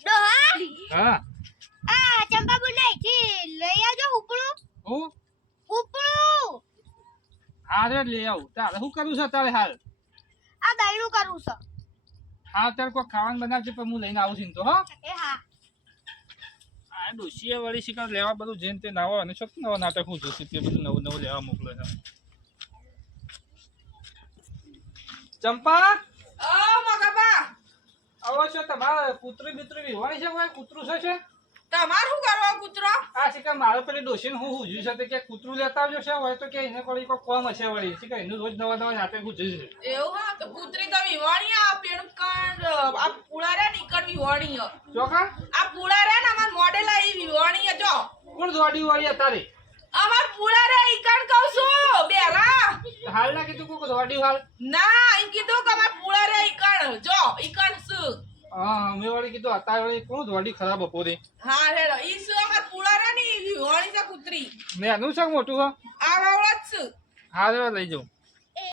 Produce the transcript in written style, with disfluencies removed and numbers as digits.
ડોહા હા આ ચંપાબુ નહીં થી લઈ આવજો ઉપડું હું ઉપડું હા રે લઈ આવું તારે શું કરવું છે તારે હાલ આ દળનું કરવું છે હા તારે કોઈ ખાવાનું બનાવજે પણ હું લઈને આવું છું ને તો હો એ હા આ ડોશીએ વળી શિકાર લેવા બધું જેમ તે નાવો અને શું નવો નાટક હું જોશું તે બધું નવું નવું લેવા મોકલે છે ચંપા મગાબા આવો છો તમારે કૂતરી બીતરી વિવાણી છે કોઈ કૂતરું છે તમાર શું કરવા કૂતરો આ શિકાર મારે પેલી ડોશીને હું હુજ્યું છે તે કે કૂતરું લેતા આવજો છે હોય તો કે એને કોઈ કોમ હશે વળી શિકાર એનું રોજ નવા નવા નાટક હુજ્યું છે એવું હા તો કૂતરી તો વિવાણી આ પેણ કાંડ આ પુળા રે નીકળ વિવાણી ચોકા આ પુળા રે ને અમાર મોડેલ આ વિવાણી જો કોણ દોડી વાળી તારી અમાર પુળા રે ઈકણ કહું છું બેરા હાલ ના કીધું કોઈ દોડી હાલ ના ઈ કીધું કે અમાર પુળા રે ઈકણ જો ઈકણ શું હા મેં વળી કીધું અત્યારે વળી કોણ દોડી ખરાબ બપોરે હા હેડો ઈ શું અમાર પુળા રે ની વિવાણી છે કૂતરી ને એનું છે મોટું હા આ વાવડા જ છું હા રે લઈ જાઉં